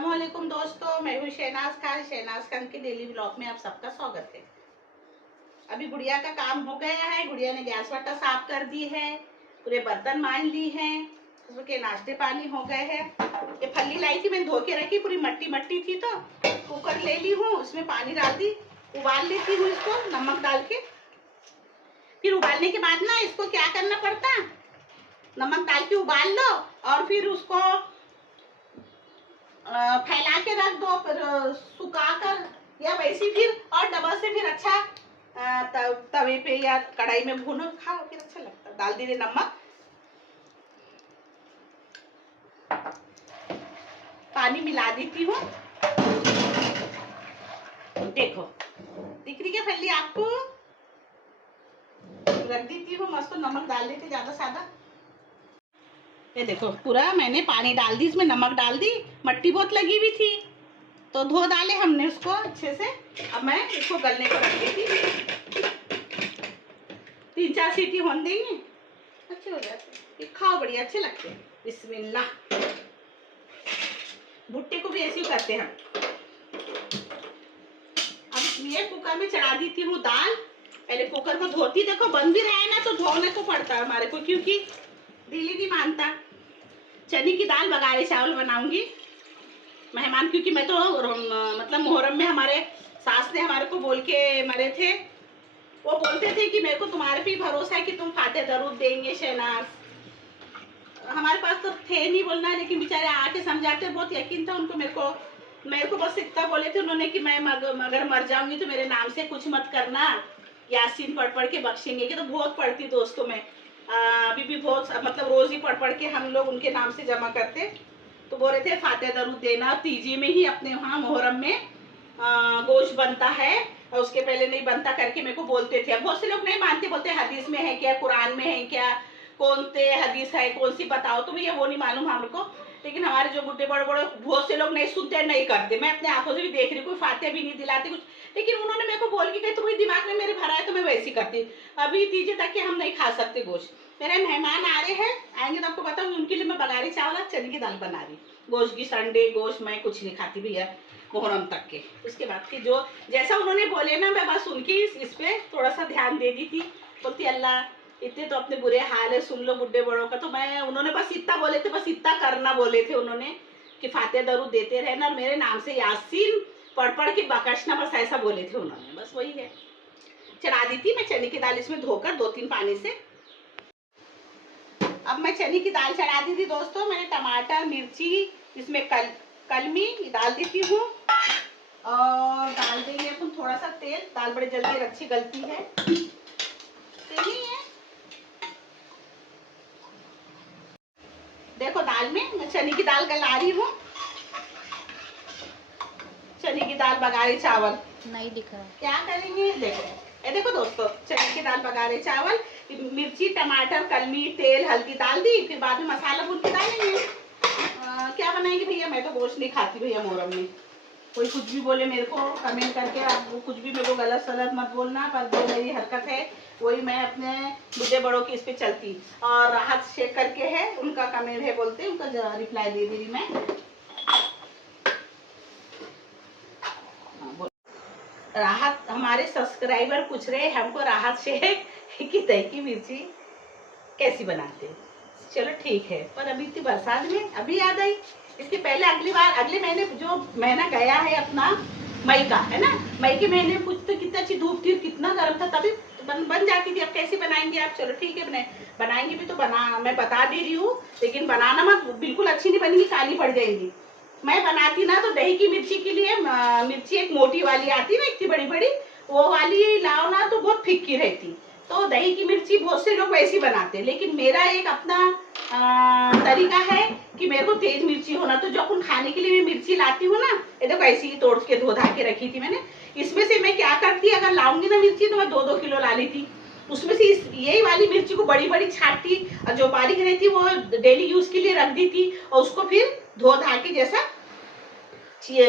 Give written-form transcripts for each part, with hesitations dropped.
अस्सलामुअलैकुम दोस्तों, मैं हूँ शहनाज खान के डेली ब्लॉग में आप सबका स्वागत है। अभी गुड़िया का काम हो गया है। गुड़िया ने गैस वट्टा साफ कर दी है, पूरे बर्तन मान ली हैं, उसके नाश्ते पानी हो गए हैं। ये फली लाई थी, मैंने धो के रखी, पूरी मट्टी मट्टी थी तो कुकर ले ली हूँ, उसमें पानी डाल दी, उबाल लेती हूँ इसको नमक डाल के। फिर उबालने के बाद ना इसको क्या करना पड़ता, नमक डाल के उबाल लो और फिर उसको फैला के रख दो, फिर सुखा कर या वैसे फिर और डबल से फिर अच्छा तवे पे या कढ़ाई में भूनो, खाओ फिर अच्छा लगता है। डाल दीजिए नमक, पानी मिला देती हूँ। देखो दिख रही क्या फली आपको, रख देती हूँ मस्त। नमक डाल देती ज्यादा सादा। ये देखो पूरा मैंने पानी डाल दी, इसमें नमक डाल दी, मट्टी बहुत लगी हुई थी तो धो डाले हमने उसको अच्छे से। अब मैं इसको गलने को रख देती, 3-4 सीटी होने देंगे, अच्छे हो जाते। खाओ बढ़िया अच्छे लगते हैं। बिस्मिल्लाह। भुट्टे को भी ऐसे ही करते हैं हम। अब ये कुकर में चढ़ा देती हूँ दाल। पहले कुकर को धोती, देखो बंद भी रहा है ना तो धोने को पड़ता है हमारे को, क्योंकि दिल ही नहीं मानता। चने की दाल बघारे चावल बनाऊंगी मेहमान, क्योंकि मैं तो मतलब मुहर्रम में हमारे सास ने हमारे को बोल के मरे थे। वो बोलते थे कि मेरे को तुम्हारे पे भरोसा है कि तुम फाते दरूद देंगे शहनाज। हमारे पास तो थे नहीं बोलना, लेकिन बेचारे आके समझाते, बहुत यकीन था उनको। मेरे को बस इतना बोले थे उन्होंने कि मैं अगर मर जाऊंगी तो मेरे नाम से कुछ मत करना, यासीन पढ़ के बख्शेंगे। कि तो बहुत पढ़ती दोस्तों में, अभी भी बहुत, मतलब रोज ही पढ़ के हम लोग उनके नाम से जमा करते। तो बोल रहे थे फाते दरूद देना। तीजी में ही अपने वहाँ मुहर्रम में गोश्त बनता है और उसके पहले नहीं बनता करके मेरे को बोलते थे। अब बहुत से लोग नहीं मानते, बोलते हदीस में है क्या, कुरान में है क्या, कौन से हदीस है, कौन सी बताओ। तो भैया वो नहीं मालूम हमको, लेकिन हमारे जो बुढ़े बड़े बड़े बहुत से लोग नहीं सुनते, नहीं करते। मैं अपने आंखों से भी देख रही, कोई फाते भी नहीं दिलाते कुछ, लेकिन उन्होंने मेरे को बोल के तुम्हारे दिमाग में मेरे भरा है तो मैं वैसी करती। अभी तीजे तक के हम नहीं खा सकते गोश्त। मेरे मेहमान आ रहे हैं, आएंगे तो आपको बताऊंगी। उनके लिए मैं बघारी चावल चने की दाल बना रही। गोश्त की संडे गोश्त मैं कुछ नहीं खाती भैया मुहर्रम तक के। उसके बाद की जो जैसा उन्होंने बोले ना, मैं बस उनकी इस पे थोड़ा सा ध्यान दे दी थी। बोलती अल्लाह इतने तो अपने बुरे हाल है, सुन लो बुढ़े बड़ों का। तो मैं, उन्होंने बस इतना बोले थे, बस इतना करना बोले थे उन्होंने कि फाते दरूद देते रहना और मेरे नाम से यासीन पढ़ के बकशना, बस ऐसा बोले थे उन्होंने। बस वही है। चढ़ा दी थी मैं चने की दाल इसमें धोकर 2-3 पानी से। अब मैं चने की दाल चढ़ा दी थी दोस्तों। मैंने टमाटर मिर्ची इसमें कलमी डाल देती हूँ और डाल देंगे अपन थोड़ा सा तेल। दाल बड़े जल्दी अच्छी गलती है, तेल ही है। देखो दाल में मैं चने की दाल गला रही हूँ। चने की दाल बघारे चावल नहीं दिख रहा, क्या करेंगे। देखो ये देखो दोस्तों, चने की दाल बघारे चावल, मिर्ची टमाटर कलमी तेल हल्दी डाल दी, फिर बाद में मसाला भून के डालेंगे। क्या बनाएंगे भैया, मैं तो गोश्त नहीं खाती भैया मुहर्रम में। कोई कुछ भी बोले मेरे को कमेंट करके, आप कुछ भी मेरे को गलत सलत मत बोलना, पर जो मेरी हरकत है वही मैं अपने बुढ़े बड़ों की इस पे चलती। और राहत शेख करके है, उनका कमेंट है, बोलते उनका रिप्लाई दे दी मैं। राहत, हमारे सब्सक्राइबर पूछ रहे हमको राहत शेख की दही की मिर्ची कैसी बनाते। चलो ठीक है, पर अभी इतनी बरसात में अभी याद आई। इसके पहले अगली बार, अगले महीने जो महीना गया है अपना मई का है ना, मई के महीने में पूछते कितनी अच्छी धूप थी, कितना गर्म था, तभी बन जाती थी। अब कैसे बनाएंगे आप, चलो ठीक है बनाएंगे भी तो मैं बता दे रही हूँ, लेकिन बनाना मत, बिल्कुल अच्छी नहीं बनेगी, काली पड़ जाएंगी। मैं बनाती ना तो दही की मिर्ची के लिए मिर्ची एक मोटी वाली आती ना, इतनी बड़ी बड़ी, वो वाली लाओ ना तो बहुत फिक्की रहती। तो दही की मिर्ची बहुत से लोग वैसी बनाते हैं, लेकिन मेरा एक अपना तरीका है कि मेरे को तेज मिर्ची होना। तो जो अपन खाने के लिए मैं मिर्ची लाती हूँ ना, ये देखो ऐसी ही तोड़ के धो धा के रखी थी मैंने। इसमें से मैं क्या करती, अगर लाऊंगी ना मिर्ची तो मैं 2-2 किलो ला लेती। उसमें से यही वाली मिर्ची को बड़ी बड़ी छाटती और जो बारीक रहती वो डेली यूज के लिए रख दी थी, और उसको फिर धो धा के जैसा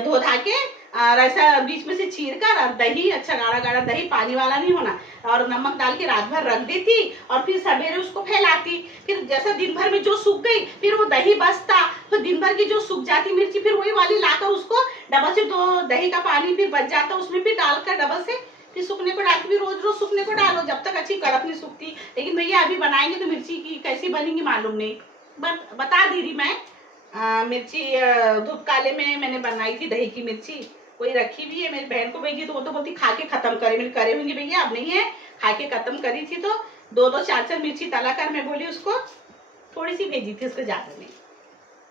धो धा के और ऐसा बीच में से चीर कर और दही, अच्छा गाढ़ा गाढ़ा दही, पानी वाला नहीं होना, और नमक डाल के रात भर रख देती और फिर सवेरे उसको फैलाती। फिर जैसा दिन भर में जो सूख गई फिर वो दही बचता, तो दिन भर की जो सूख जाती मिर्ची फिर वही वाली लाकर उसको डबल से, दो दही का पानी फिर बच जाता उसमें, फिर डालकर डबल से फिर सूखने को डालती, फिर रोज रोज सूखने को डालो जब तक अच्छी कड़क नहीं सूखती। लेकिन भैया अभी बनाएंगे तो मिर्ची की कैसी बनेंगी मालूम नहीं, बता दे रही मैं। मिर्ची धूप काले में मैंने बनाई थी दही की मिर्ची, कोई रखी भी है, मेरी बहन को भेजी तो वो तो बोलती खा के खत्म करे, मैंने करे होंगे भैया, अब नहीं है, खा के खत्म करी थी। तो दो दो चार चार मिर्ची तला कर मैं बोली उसको थोड़ी सी भेजी थी, उसको ज्यादा नहीं,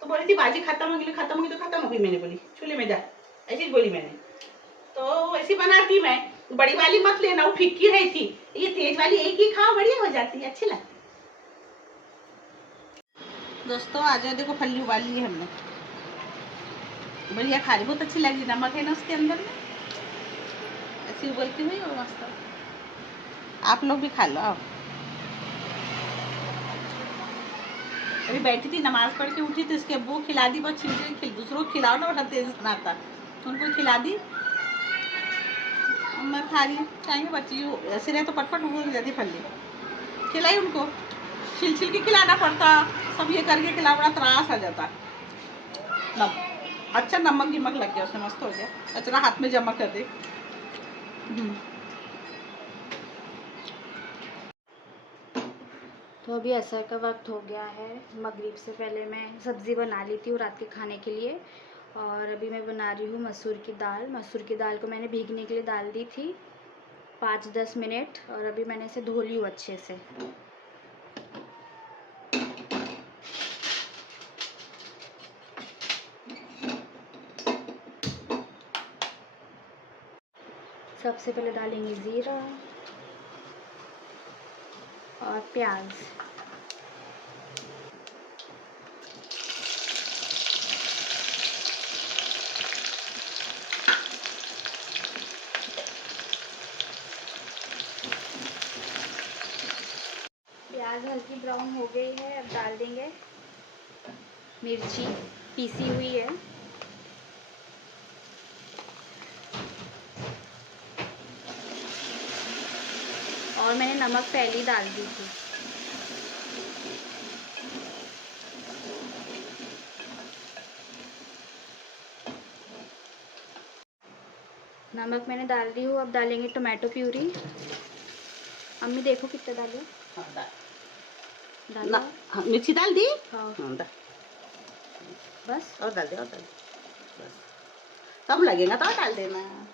तो बोली थी बाजी खत्म होगी, खत्म होगी तो खत्म होगी, मैंने बोली चूल्हे में जा, ऐसी बोली मैंने। तो वैसी बनाती मैं, बड़ी वाली मत लेना, वो फिक्की रही थी, ये तेज वाली एक ही खाओ, बढ़िया हो जाती है, अच्छी लगती। दोस्तों आ जाओ, देखो फल्ली उबाल ली है हमने, बढ़िया खा रही, बहुत अच्छी लगी, नमक है ना उसके अंदर में, ऐसी उबलती हुई और मस्त। आप लोग भी खा लो आओ। अभी बैठी थी नमाज पढ़ के उठी तो इसके अब्बू खिला दी, बहुत चिमचे खिल, दूसरों को खिलाओ ना बड़ा तेज बनाता, उनको खिला दी, मैं खा रही चाहेंगे बच्ची ऐसे रहे तो पटपट उबल जाती फल्ली, खिलाई उनको, छिल छिल के खिलाना पड़ता, सब ये करके खिला, बड़ा त्रास आ जाता। अच्छा नमक गिमक लग गया उसमें, मस्त हो गया, अचरा हाथ में जमा कर दे। तो अभी असर का वक्त हो गया है, मगरिब से पहले मैं सब्ज़ी बना ली थी और रात के खाने के लिए, और अभी मैं बना रही हूँ मसूर की दाल। मसूर की दाल को मैंने भीगने के लिए डाल दी थी 5-10 मिनट, और अभी मैंने इसे धो ली हूँ अच्छे से। सबसे पहले डालेंगे ज़ीरा और प्याज, प्याज हल्की ब्राउन हो गई है, अब डाल देंगे मिर्ची पीसी हुई है, और मैंने नमक पहले ही डाल दी थी। नमक मैंने डाल दी हूँ, अब डालेंगे टोमेटो प्यूरी। अम्मी देखो कितना डाले, डालो। हाँ, मिर्ची डाल दी, हाँ बस, और डाल दे, और डाल दे, बस कम लगेगा तो और डाल देना।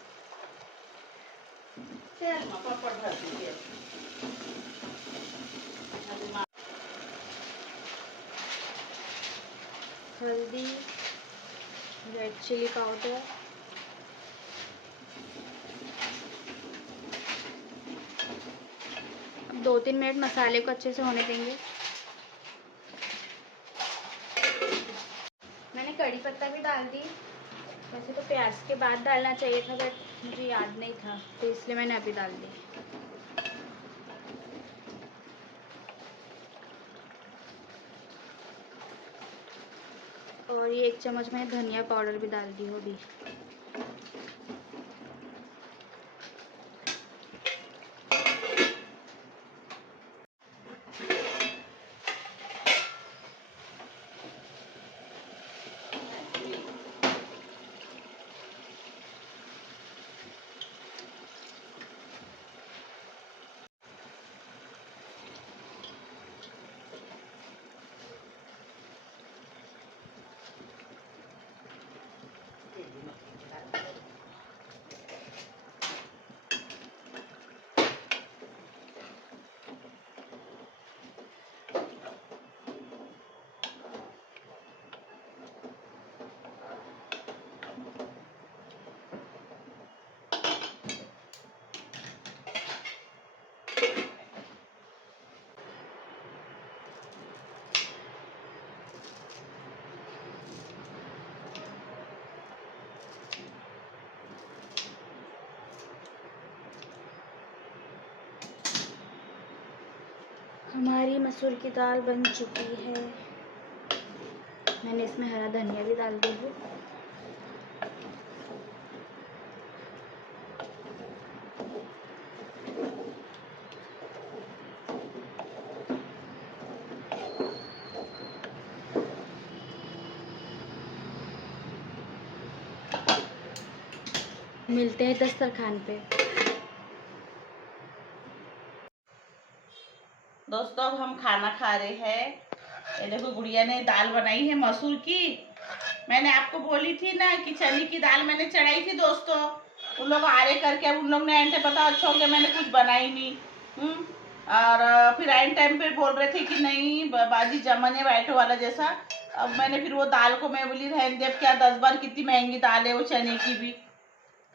हल्दी, रेड चिली पाउडर, अब 2-3 मिनट मसाले को अच्छे से होने देंगे। मैंने कड़ी पत्ता भी डाल दी, वैसे तो प्याज के बाद डालना चाहिए था बट मुझे याद नहीं था, तो इसलिए मैंने अभी डाल दी। और ये 1 चम्मच मैंने धनिया पाउडर भी डाल दी हो अभी। हमारी मसूर की दाल बन चुकी है, मैंने इसमें हरा धनिया भी डाल दी है। मिलते हैं दस्तरखान पे। दोस्तों अब हम खाना खा रहे हैं। ये देखो गुड़िया ने दाल बनाई है मसूर की। मैंने आपको बोली थी ना कि चने की दाल मैंने चढ़ाई थी दोस्तों। उन लोग आ रहे करके, अब उन लोग ने एंड पता अच्छा हो गया मैंने कुछ बनाई नहीं। और फिर एंड टाइम पे बोल रहे थे कि नहीं बाजी जमने बैठो वाला जैसा। अब मैंने फिर वो दाल को मैं बोली रहने दे, अब क्या 10 बार कितनी महंगी दाल है वो, चने की भी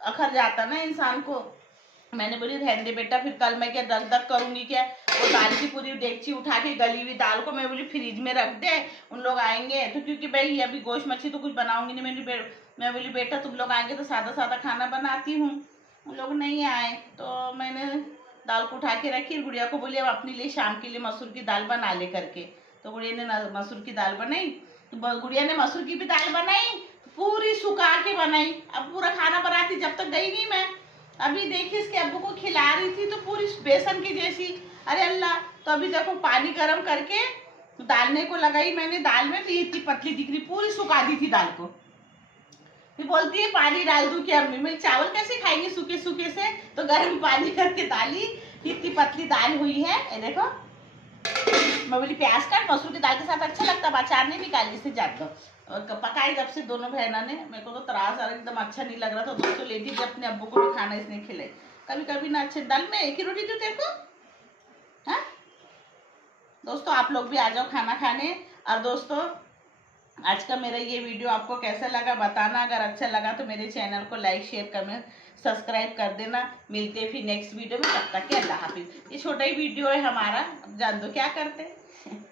अखर जाता ना इंसान को। मैंने बोली रहने दे बेटा, फिर कल मैं क्या दग दग करूंगी क्या। वो दाल की पूरी डेगची उठा के गली हुई दाल को मैं बोली फ्रिज में रख दे, उन लोग आएंगे तो, क्योंकि भाई अभी गोश्त मच्छी तो कुछ बनाऊंगी नहीं। मैं बोली बेटा तुम लोग आएंगे तो सादा सादा खाना बनाती हूँ। उन लोग नहीं आए तो मैंने दाल को उठा के रखी। गुड़िया को बोली अब अपने लिए शाम के लिए मसूर की दाल बना ले करके। तो गुड़िया ने मसूर की दाल बनाई। तो गुड़िया ने मसूर की भी दाल बनाई, पूरी सुखा के बनाई। अब पूरा खाना बनाती जब तक गई नहीं मैं। अभी देखिए इसके अब्बू को खिला रही थी तो पूरी बेसन की जैसी, अरे अल्लाह। तो अभी देखो पानी गर्म करके डालने को लगाई मैंने दाल में, तो ये इतनी पतली दिख रही, पूरी सुखा दी थी दाल को। फिर बोलती है पानी डाल दूं क्या अम्मी। मैं चावल कैसे खाएंगे सूखे सूखे से, तो गर्म पानी करके डाली, इतनी पतली दाल हुई है। ये देखो मैं बोली प्याज काट, मसूर की दाल के साथ अच्छा लगता है, अचार नहीं निकाली इसे जात दो। और पकाई जब से दोनों बहना ने, मेरे को तो त्रास आ रहा, एकदम अच्छा नहीं लग रहा था दोस्तों। लेडी जब अपने अब्बू को भी खाना इसने खिलाई। कभी कभी ना अच्छे दाल में एक ही रोटी दूं तेरे को। हाँ दोस्तों आप लोग भी आ जाओ खाना खाने। और दोस्तों आज का मेरा ये वीडियो आपको कैसा लगा बताना। अगर अच्छा लगा तो मेरे चैनल को लाइक शेयर कमेंट सब्सक्राइब कर देना। मिलते हैं फिर नेक्स्ट वीडियो में, तब तक के अल्लाह हाफिज। ये छोटा ही वीडियो है हमारा, जान दो क्या करते हैं।